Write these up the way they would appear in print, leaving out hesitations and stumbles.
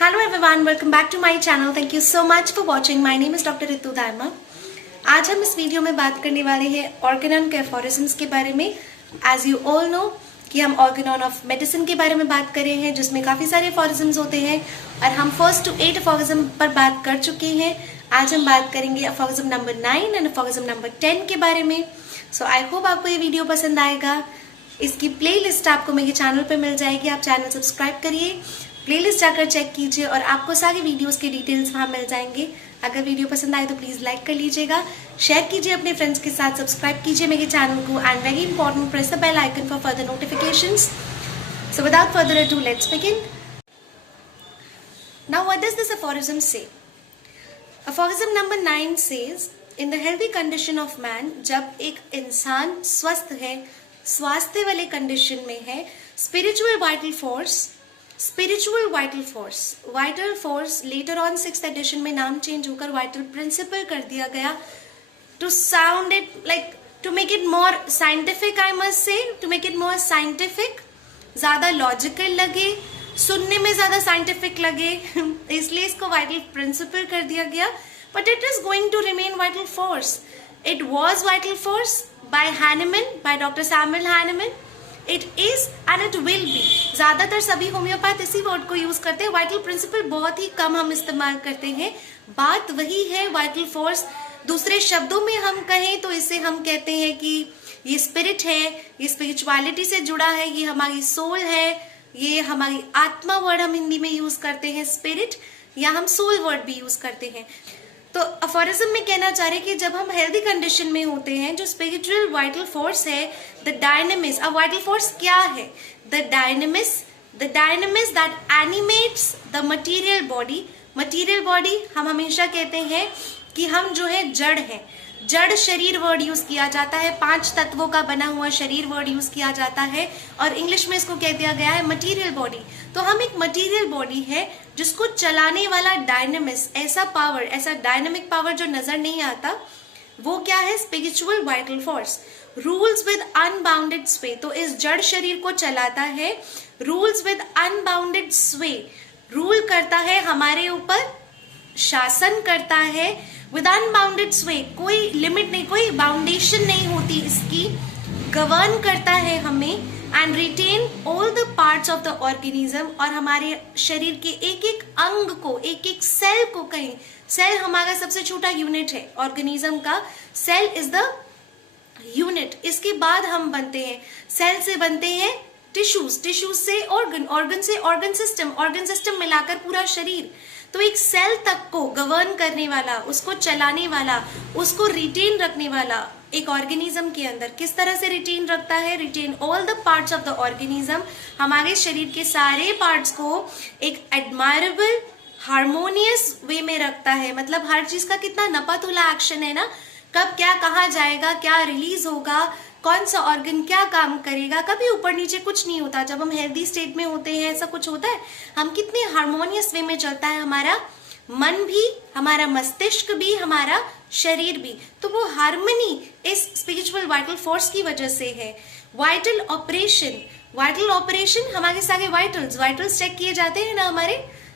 Hello everyone, welcome back to my channel. Thank you so much for watching. My name is Dr. Ritu Dharma. आज हम इस video में बात करने वाले हैं ऑर्गेनॉन के एफोरिज्म्स के बारे में. As you all know कि हम ऑर्गेनॉन ऑफ मेडिसिन के बारे में बात कर रहे हैं जिसमें काफ़ी सारे एफोरिज्म्स होते हैं और हम फर्स्ट टू 8 एफोरिज्म पर बात कर चुके हैं. आज हम बात करेंगे aphorism number 9 and aphorism number 10 के बारे में. सो आई होप आपको ये वीडियो पसंद आएगा. इसकी प्लेलिस्ट आपको मेरे चैनल पे मिल जाएगी. आप चैनल सब्सक्राइब करिए, प्लेलिस्ट जाकर चेक कीजिए और आपको सारी वीडियोस के डिटेल्स वहाँ मिल जाएंगे. अगर वीडियो पसंद आए तो प्लीज़ लाइक कर लीजिएगा, शेयर कीजिए अपने फ्रेंड्स के साथ, सब्सक्राइब कीजिए मेरे चैनल को and very important press the bell icon for further notifications. So without further adieu let's begin. Now what does this aphorism say? Aphorism number 9 says, in the healthy condition of man, जब एक इंसान स्वस्थ है, स्वास्थ्य वाले condition में है, spiritual vital force later on 6th edition में नाम चेंज होकर वाइटल प्रिंसिपल कर दिया गया. To sound it like to make it more scientific, I must say to make it more scientific, ज्यादा लॉजिकल लगे, सुनने में ज्यादा साइंटिफिक लगे, इसलिए इसको वाइटल प्रिंसिपल कर दिया गया. But it is going to remain vital force. It was vital force by Hahnemann, by Dr. Samuel Hahnemann. It is and it will be. ज्यादातर सभी होम्योपैथ इसी वर्ड को यूज करते हैं. वाइटल प्रिंसिपल बहुत ही कम हम इस्तेमाल करते हैं. बात वही है वाइटल फोर्स. दूसरे शब्दों में हम कहें तो इसे हम कहते हैं कि ये स्पिरिट है, ये स्पिरिचुअलिटी से जुड़ा है, ये हमारी सोल है, ये हमारी आत्मा वर्ड हम हिंदी में यूज करते हैं स्पिरिट, या हम सोल वर्ड भी यूज करते हैं. तो अफोरिज्म में कहना चाह रहे हैं कि जब हम हेल्दी कंडीशन में होते हैं, जो स्पिरिचुअल वाइटल फोर्स है, द डायनेमिस. अब वाइटल फोर्स क्या है? The dynamis that animates the material body. Material body हम हमेशा कहते हैं कि हम जो है जड़ है. जड़ शरीर वर्ड यूज किया जाता है. 5 तत्वों का बना हुआ शरीर वर्ड यूज किया जाता है और इंग्लिश में इसको कह दिया गया है मटेरियल बॉडी. तो हम एक मटेरियल बॉडी है जिसको चलाने वाला डायनेमिस, ऐसा पावर, ऐसा डायनेमिक पावर जो नजर नहीं आता, वो क्या है? Spiritual vital force. Rules with unbounded स्वे. तो इस जड़ शरीर को चलाता है. रूल्स विद अनबाउंडेड स्वे, रूल करता है हमारे ऊपर, शासन करता है. विद अनबाउंडेड स्वे, कोई लिमिट नहीं, कोई बाउंडेशन नहीं होती इसकी. गवर्न करता है हमें and retain all the parts of the organism. और हमारे शरीर के एक एक अंग को, एक एक सेल को कहें. सेल हमारा सबसे छोटा यूनिट है ऑर्गेनिज्म का. Cell is the unit. इसके बाद हम बनते हैं, सेल से बनते हैं टिश्यूज, टिश्यूज से ऑर्गन, ऑर्गन से ऑर्गन सिस्टम मिलाकर पूरा शरीर. तो एक सेल तक को गवर्न करने वाला, उसको चलाने वाला, उसको रिटेन रखने वाला एक ऑर्गेनिज्म के अंदर किस तरह से रिटेन रखता है? Retain all the parts of the organism. हमारे शरीर के सारे पार्ट्स को एक एडमायरेबल हार्मोनियस वे में रखता है. मतलब हर चीज का कितना नपातुला एक्शन है ना, कब क्या कहा जाएगा, क्या रिलीज होगा, कौन सा ऑर्गन क्या काम करेगा, कभी ऊपर नीचे कुछ नहीं होता. जब हम हेल्दी स्टेट में होते हैं ऐसा कुछ होता है? हम कितने हार्मोनियस वे में चलता है हमारा मन भी, हमारा मस्तिष्क भी, हमारा शरीर भी. तो वो हार्मनी इस स्पिरिचुअल वाइटल फोर्स की वजह से है. वाइटल ऑपरेशन हमारे सारे वाइटल्स चेक किए जाते हैं ना.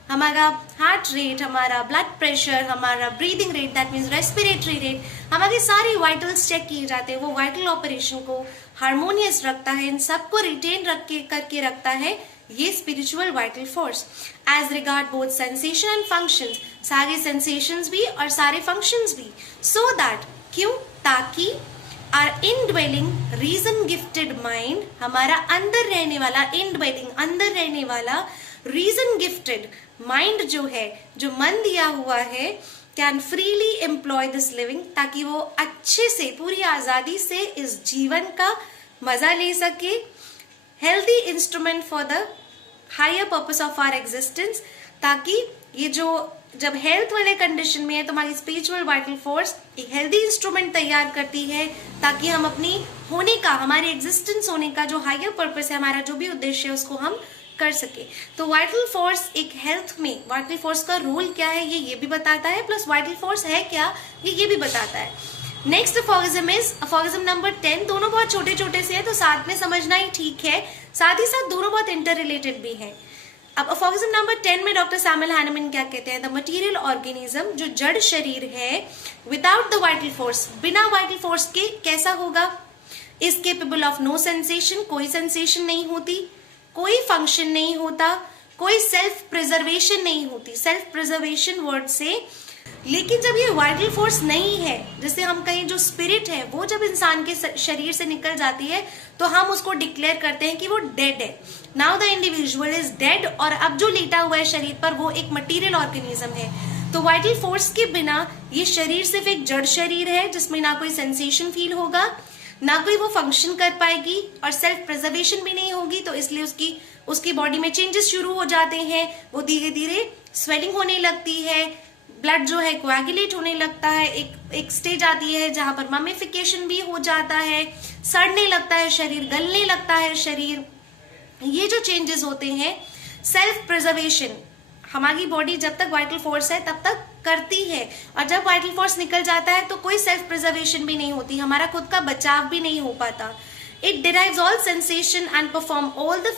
हमारा हार्ट रेट, हमारा ब्लड प्रेशर, हमारा breathing rate, that means respiratory rate, हमारे सारे वाइटल्स चेक किए जाते हैं. वो वाइटल ऑपरेशन को हार्मोनियस रखता है, इन सबको रिटेन करके रखता है ये spiritual vital force. As regard both sensation and functions, सारे सेंसेशंस भी और सारे फंक्शंस भी. सो दैट, क्यों? ताकि our indwelling reason gifted mind, हमारा अंदर रहने वाला, इनड्वेलिंग अंदर रहने वाला, रीजन गिफ्टेड माइंड जो है, जो मन दिया हुआ है, can freely employ this living, ताकि वो अच्छे से, पूरी आजादी से इस जीवन का मजा ले सके. Healthy instrument for the higher purpose of our existence, ताकि ये जो जब हेल्थ वाले कंडीशन में है तो हमारी स्पिरिचुअल वाइटल फोर्स एक हेल्दी इंस्ट्रूमेंट तैयार करती है ताकि हम अपनी होने का, हमारे एग्जिस्टेंस होने का जो हायर पर्पस है, हमारा जो भी उद्देश्य है, उसको हम कर सके. तो वाइटल फोर्स एक हेल्थ में, वाइटल फोर्स का रोल क्या है ये भी बताता है, प्लस वाइटल फोर्स है क्या ये भी बताता है. Next aphorism is aphorism number 10. दोनों बहुत छोटे छोटे से हैं तो साथ में समझना ही ठीक है, साथ ही साथ दोनों बहुत इंटर रिलेटेड भी हैं. अब अफॉरिज्म नंबर 10 में डॉक्टर सैमुअल हैनेमन क्या कहते हैं, द मटीरियल ऑर्गेनिज्म, जो जड़ शरीर है, विदाउट द वाइटल फोर्स, बिना वाइटल फोर्स के कैसा होगा, is capable of no sensation, कोई सेंसेशन नहीं होती, कोई फंक्शन नहीं होता, कोई सेल्फ प्रिजर्वेशन नहीं होती। सेल्फ प्रिजर्वेशन वर्ड से, लेकिन जब ये वाइटल फोर्स नहीं है, जैसे हम कहीं जो स्पिरिट है वो जब इंसान के शरीर से निकल जाती है तो हम उसको डिक्लेयर करते हैं कि वो डेड है। Now the individual is dead, और अब जो लेटा हुआ है शरीर पर वो एक मटीरियल ऑर्गेनिज्म है। तो वाइटल फोर्स के बिना ये शरीर सिर्फ एक जड़ शरीर है जिसमें ना कोई सेंसेशन फील होगा, ना कोई वो फंक्शन कर पाएगी, और सेल्फ प्रिजर्वेशन भी नहीं होगी। तो इसलिए उसकी बॉडी में चेंजेस शुरू हो जाते हैं, वो धीरे धीरे स्वेलिंग होने लगती है, ब्लड जो है कोएगुलेट होने लगता है, एक स्टेज आती है जहां पर ममिफिकेशन भी हो जाता है, सड़ने लगता है शरीर, गलने लगता है शरीर। ये जो चेंजेस होते हैं, सेल्फ प्रिजर्वेशन हमारी बॉडी जब तक वाइटल फोर्स है तब तक करती है, और जब वाइटल फोर्स निकल जाता है तो कोई सेल्फ प्रिजर्वेशन भी नहीं होती, हमारा खुद का बचाव भी नहीं हो पाता। It derives all sensation and perform all the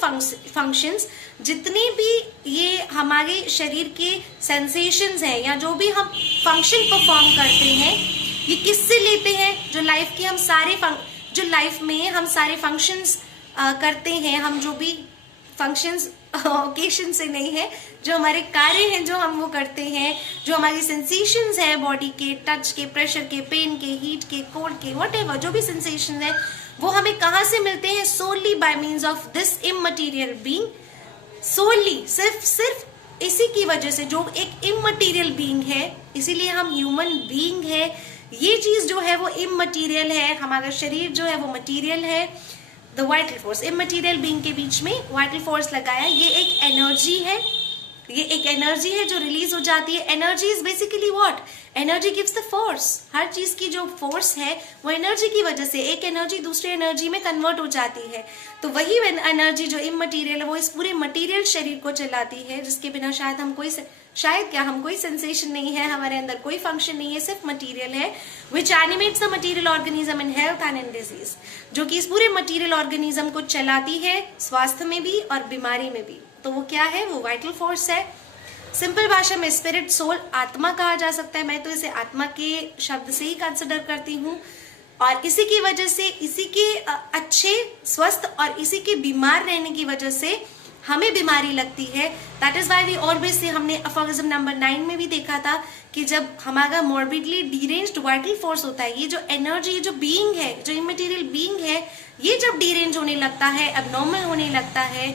functions, जितने भी ये हमारे शरीर के सेंसेशंस हैं या जो भी हम फंक्शन परफॉर्म करते हैं, ये किससे लेते हैं, जो लाइफ के हम जो लाइफ में हम सारे फंक्शंस करते हैं, हम जो भी फंक्शंस ओकेशन से नहीं है, जो हमारे कार्य हैं जो हम वो करते हैं, जो हमारी सेंसेशंस हैं बॉडी के, टच के, प्रेशर के, पेन के, हीट के, कोल्ड के, व्हाटएवर जो भी सेंसेशंस हैं, वो हमें कहाँ से मिलते हैं, solely by means of this immaterial being. Solely सिर्फ इसी की वजह से, जो एक इममटीरियल बीइंग है, इसीलिए हम ह्यूमन बीइंग है। ये चीज जो है वो इममटीरियल है, हमारा शरीर जो है वो मटीरियल है। द वाइटल फोर्स, इममटीरियल बीइंग के बीच में वाइटल फोर्स लगाया, ये एक एनर्जी है, ये एक एनर्जी है जो रिलीज हो जाती है। Energy is basically what, energy gives the force. हर चीज की जो फोर्स है वो एनर्जी की वजह से एक एनर्जी दूसरी एनर्जी में कन्वर्ट हो जाती है। तो वही एनर्जी जो इममटीरियल है वो इस पूरे मटीरियल शरीर को चलाती है, जिसके बिना हम कोई सेंसेशन नहीं है, हमारे अंदर कोई फंक्शन नहीं है, सिर्फ मटीरियल है। Which animates the material organism in health and in disease, जो कि इस पूरे मटीरियल ऑर्गेनिज्म को चलाती है स्वास्थ्य में भी और बीमारी में भी। तो वो क्या है, वो वाइटल फोर्स है। सिंपल भाषा में स्पिरिट, सोल, आत्मा कहा जा सकता है। मैं तो इसे आत्मा के शब्द से ही कंसिडर करती हूँ, और इसी की वजह से, इसी के अच्छे स्वस्थ और इसी के बीमार रहने की वजह से हमें बीमारी लगती है। That is why we always say, हमने अफॉरिज्म नंबर 9 में भी देखा था कि जब हमारा मॉर्बिडली डीरेंज्ड वाइटल फोर्स होता है, ये जो एनर्जी, ये जो बीइंग है, जो इममटीरियल बीइंग है, ये जब डीरेंज होने लगता है, एबनॉर्मल होने लगता है,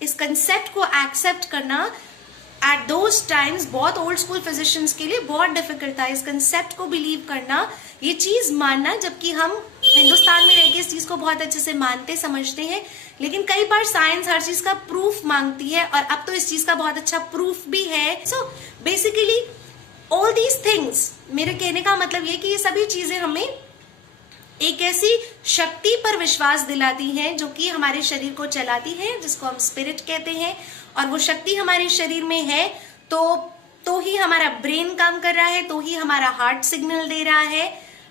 इस कंसेप्ट को एक्सेप्ट करना एट दोज टाइम्स बहुत ओल्ड स्कूल फिजिशियंस के लिए बहुत डिफिकल्ट था। इस कंसेप्ट को बिलीव करना, ये चीज मानना, जबकि हम हिंदुस्तान में रहकर इस चीज को बहुत अच्छे से मानते समझते हैं, लेकिन कई बार साइंस हर चीज का प्रूफ मांगती है, और अब तो इस चीज का बहुत अच्छा प्रूफ भी है। So basically all these things, मेरे कहने का मतलब ये कि ये सभी चीजें हमें एक ऐसी शक्ति पर विश्वास दिलाती हैं जो कि हमारे शरीर को चलाती है, जिसको हम स्पिरिट कहते हैं, और वो शक्ति हमारे शरीर में है तो ही हमारा ब्रेन काम कर रहा है, तो ही हमारा हार्ट सिग्नल दे रहा है,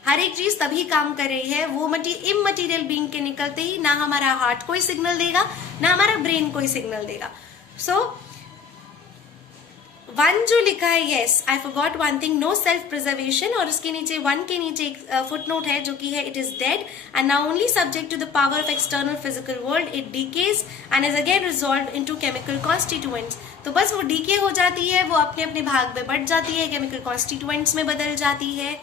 हर एक चीज तभी काम कर रही है। वो इममटीरियल बीइंग के निकलते ही ना हमारा हार्ट कोई सिग्नल देगा, ना हमारा ब्रेन कोई सिग्नल देगा। सो वन जो लिखा है, yes I forgot one thing, no self preservation, और उसके नीचे वन के नीचे एक फुटनोट है जो कि है, it is dead and now only subject to the power of external physical world, it decays and is again resolve into chemical constituents. तो बस वो डीके हो जाती है, वो अपने अपने भाग में बढ़ जाती है, केमिकल कॉन्स्टिट्यूएंट्स में बदल जाती है।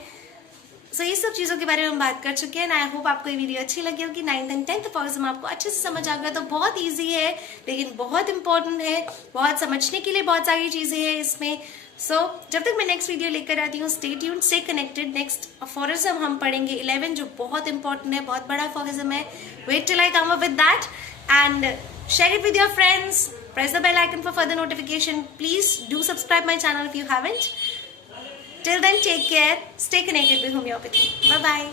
सो ये सब चीजों के बारे में हम बात कर चुके हैं। आई होप आपको ये वीडियो अच्छी लगी होगी। 9th एंड 10th अफॉरिज्म आपको अच्छे से समझ आ गया, तो बहुत इजी है लेकिन बहुत इंपॉर्टेंट है, बहुत समझने के लिए बहुत सारी चीजें हैं इसमें। सो जब तक मैं नेक्स्ट वीडियो लेकर आती हूँ, stay tuned, stay connected. Next aphorism हम पढ़ेंगे 11, जो बहुत इंपॉर्टेंट है, बहुत बड़ा अफॉरिज्म है। Wait till I come up with that and share it with your friends. Press the bell icon for further notification. Please do subscribe my channel if you haven't. Till then, take care. Stay connected with homeopathy. Bye-bye.